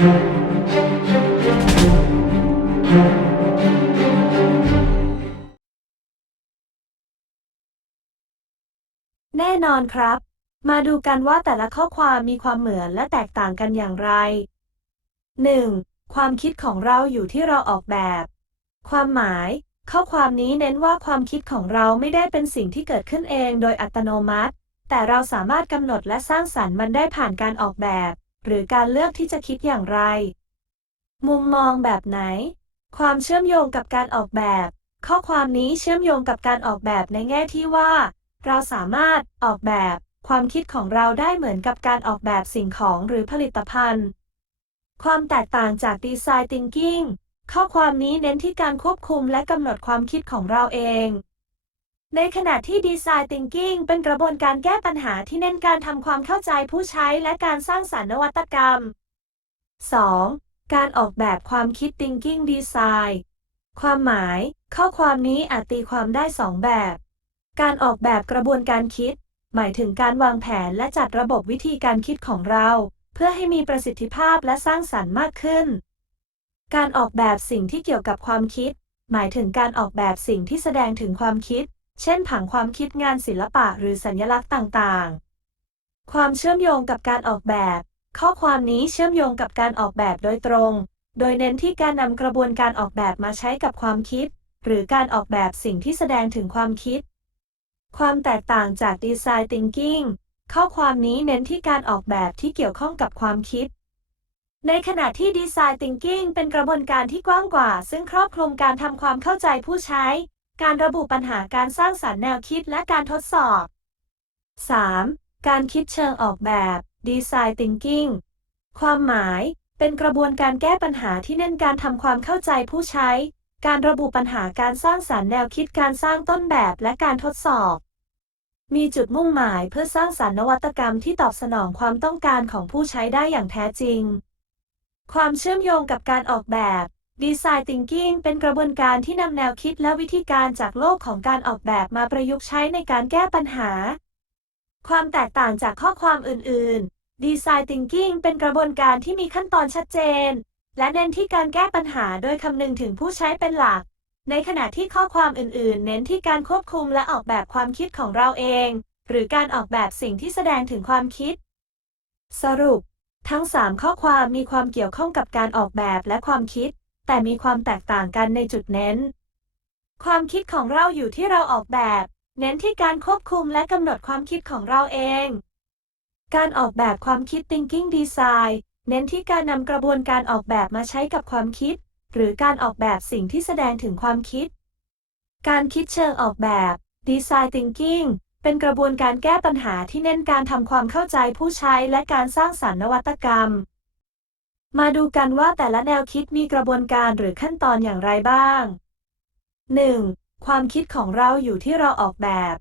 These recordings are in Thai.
แน่นอนครับ มาดูกันว่าแต่ละข้อความมีความเหมือนและแตกต่างกันอย่างไร 1. ความคิดของเราอยู่ที่เราออกแบบ ความหมาย ข้อความนี้เน้นว่าความคิดของเราไม่ได้เป็นสิ่งที่เกิดขึ้นเองโดยอัตโนมัติ แต่เราสามารถกำหนดและสร้างสรรค์มันได้ผ่านการออกแบบ หรือการเลือกที่จะคิดอย่างไร มุมมองแบบไหน ความเชื่อมโยงกับการออกแบบ ข้อความนี้เชื่อมโยงกับการออกแบบในแง่ที่ว่า เราสามารถออกแบบ ความคิดของเราได้เหมือนกับการออกแบบสิ่งของหรือผลิตภัณฑ์ ความแตกต่างจาก Design Thinking ข้อความนี้เน้นที่การควบคุมและกำหนดความคิดของเราเอง ในขณะที่ Design Thinking เป็นกระบวนการแก้ปัญหาที่เน้นการทำความเข้าใจผู้ใช้และการสร้างสรรค์นวัตกรรม 2. การออกแบบความคิด Thinking Design ความหมาย ข้อความนี้อาจตีความได้สองแบบ การออกแบบกระบวนการคิด หมายถึงการวางแผนและจัดระบบวิธีการคิดของเรา เพื่อให้มีประสิทธิภาพและสร้างสรรค์มากขึ้น การออกแบบสิ่งที่เกี่ยวกับความคิด หมายถึงการออกแบบสิ่งที่แสดงถึงความคิด เช่นผังความคิดงานศิลปะหรือสัญลักษณ์ต่างๆ ความเชื่อมโยงกับการออกแบบ ข้อความนี้เชื่อมโยงกับการออกแบบโดยตรง โดยเน้นที่การนำกระบวนการออกแบบมาใช้กับความคิด หรือการออกแบบสิ่งที่แสดงถึงความคิด ความแตกต่างจาก Design Thinking ข้อความนี้เน้นที่การออกแบบที่เกี่ยวข้องกับความคิด ในขณะที่ Design Thinking เป็นกระบวนการที่กว้างกว่า ซึ่งครอบคลุมการทำความเข้าใจผู้ใช้ การระบุปัญหาการสร้างสรรค์แนวคิดและการทดสอบ 3. การคิดเชิงออกแบบ Design Thinking ความหมาย เป็นกระบวนการแก้ปัญหาที่เน้นการทำความเข้าใจผู้ใช้ การระบุปัญหาการสร้างสรรค์แนวคิดการสร้างต้นแบบและการทดสอบ มีจุดมุ่งหมายเพื่อสร้างสรรค์นวัตกรรมที่ตอบสนองความต้องการของผู้ใช้ได้อย่างแท้จริง ความเชื่อมโยงกับการออกแบบ Design Thinking เป็นกระบวนการที่นำแนวคิดและวิธีการจากโลกของการออกแบบมาประยุกต์ใช้ในการแก้ปัญหา ความแตกต่างจากข้อความอื่นๆ Design Thinking เป็นกระบวนการที่มีขั้นตอนชัดเจน และเน้นที่การแก้ปัญหาโดยคำนึงถึงผู้ใช้เป็นหลัก ในขณะที่ข้อความอื่น ๆ เน้นที่การควบคุมและออกแบบความคิดของเราเอง หรือการออกแบบสิ่งที่แสดงถึงความคิด สรุป ทั้ง 3 ข้อความมีความเกี่ยวข้องกับการออกแบบและความคิด แต่มีความแตกต่างกันในจุดเน้น ความคิดของเราอยู่ที่เราออกแบบ เน้นที่การควบคุมและกำหนดความคิดของเราเอง การออกแบบความคิด thinking design เน้นที่การนำกระบวนการออกแบบมาใช้กับความคิด หรือการออกแบบสิ่งที่แสดงถึงความคิด การคิดเชิงออกแบบ design thinking เป็นกระบวนการแก้ปัญหาที่เน้นการทำความเข้าใจผู้ใช้และการสร้างสรรค์นวัตกรรม มาดูกันว่าแต่ละแนวคิดมีกระบวนการหรือขั้นตอนอย่างไรบ้าง 1. ความคิดของเราอยู่ที่เราออกแบบ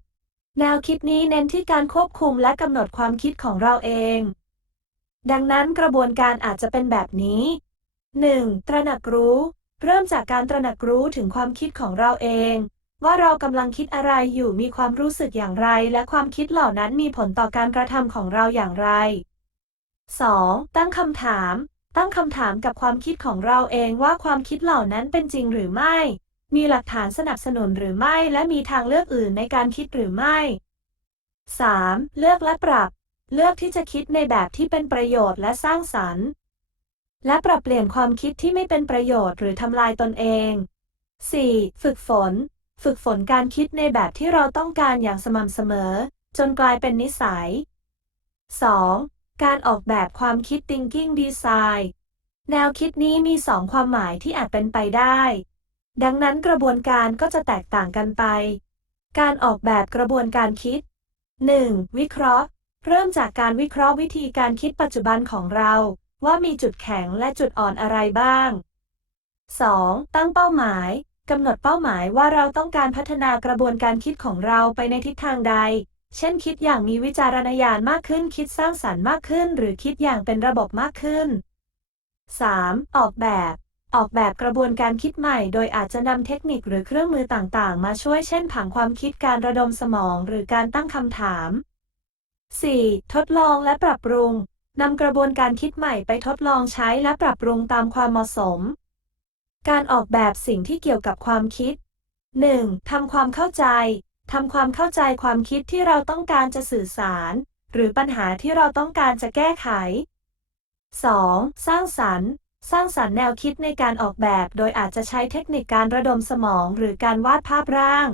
แนวคิดนี้เน้นที่การควบคุมและกำหนดความคิดของเราเอง ดังนั้นกระบวนการอาจจะเป็นแบบนี้ 1. ตระหนักรู้ เริ่มจากการตระหนักรู้ถึงความคิดของเราเอง ว่าเรากำลังคิดอะไรอยู่มีความรู้สึกอย่างไร และความคิดเหล่านั้นมีผลต่อการกระทำของเราอย่างไร 2. ตั้งคำถาม ตั้งคำถามกับความคิดของเราเองว่าความคิดเหล่านั้นเป็นจริงหรือไม่ มีหลักฐานสนับสนุนหรือไม่ และมีทางเลือกอื่นในการคิดหรือไม่ 3. เลือกและปรับ เลือกที่จะคิดในแบบที่เป็นประโยชน์และสร้างสรรค์ และปรับเปลี่ยนความคิดที่ไม่เป็นประโยชน์หรือทำลายตนเอง 4. ฝึกฝน ฝึกฝนการคิดในแบบที่เราต้องการอย่างสม่ำเสมอ จนกลายเป็นนิสัย 2. การออกแบบความคิด thinking design แนวคิดนี้มีสองความหมายที่อาจเป็นไปได้ ดังนั้นกระบวนการก็จะแตกต่างกันไป การออกแบบกระบวนการคิด 1. วิเคราะห์ เริ่มจากการวิเคราะห์วิธีการคิดปัจจุบันของเรา ว่ามีจุดแข็งและจุดอ่อนอะไรบ้าง 2. ตั้งเป้าหมายกำหนดเป้าหมายว่าเราต้องการพัฒนากระบวนการคิดของเราไปในทิศทางใด เช่นคิดอย่างมีวิจารณญาณมากขึ้น คิดสร้างสรรค์มากขึ้น หรือคิดอย่างเป็นระบบมากขึ้น 3. ออกแบบ ออกแบบกระบวนการคิดใหม่ โดยอาจจะนำเทคนิคหรือเครื่องมือต่างๆ มาช่วยเช่นผังความคิดการระดมสมอง หรือการตั้งคำถาม 4. ทดลองและปรับปรุงนำกระบวนการคิดใหม่ไปทดลองใช้และปรับปรุงตามความเหมาะสม การออกแบบสิ่งที่เกี่ยวกับความคิด 1. ทำความเข้าใจ ทำความเข้าใจความคิดที่เราต้องการจะสื่อสาร หรือปัญหาที่เราต้องการจะแก้ไข 2. สร้างสรรค์สร้างสรรค์แนวคิดในการออกแบบ โดยอาจจะใช้เทคนิคการระดมสมองหรือการวาดภาพร่าง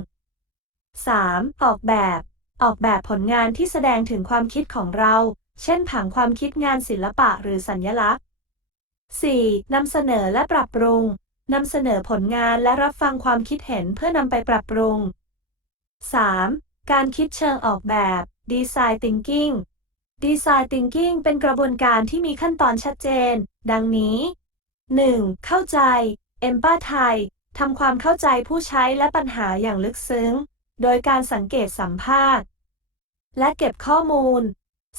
3. ออกแบบ ออกแบบผลงานที่แสดงถึงความคิดของเรา เช่นผังความคิดงานศิลปะหรือสัญลักษณ์ 4. นำเสนอและปรับปรุง นำเสนอผลงานและรับฟังความคิดเห็นเพื่อนำไปปรับปรุง 3. การคิดเชิงออกแบบ Design Thinking Design Thinking เป็นกระบวนการที่มีขั้นตอนชัดเจน ดังนี้ 1. เข้าใจ Empathize ทำความเข้าใจผู้ใช้และปัญหาอย่างลึกซึ้ง โดยการสังเกตสัมภาษณ์ และเก็บข้อมูล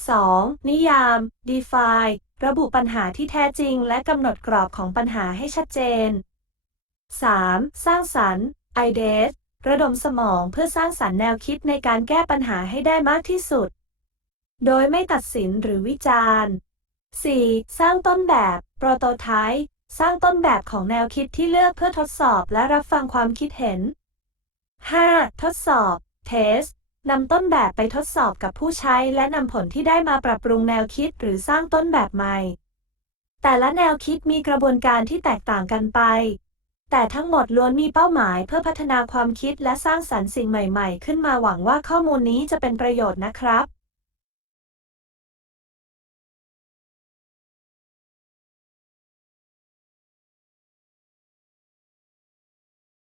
2. นิยาม define ระบุปัญหาที่แท้จริง และกำหนดกรอบของปัญหาให้ชัดเจน 3. สร้างสรรค์ ideas ระดมสมองเพื่อสร้างสรรค์แนวคิดในการแก้ปัญหาให้ได้มากที่สุด โดยไม่ตัดสินหรือวิจารณ์ 4. สร้างต้นแบบ prototype สร้างต้นแบบของแนวคิดที่เลือกเพื่อทดสอบและรับฟังความคิดเห็น 5. ทดสอบ test นำต้นแบบไปทดสอบกับผู้ใช้และนำผลที่ได้มาปรับปรุงแนวคิดหรือสร้างต้นแบบใหม่ แต่ละแนวคิดมีกระบวนการที่แตกต่างกันไป แต่ทั้งหมดล้วนมีเป้าหมายเพื่อพัฒนาความคิดและสร้างสรรค์สิ่งใหม่ ๆ ขึ้นมาหวังว่าข้อมูลนี้จะเป็นประโยชน์นะครับ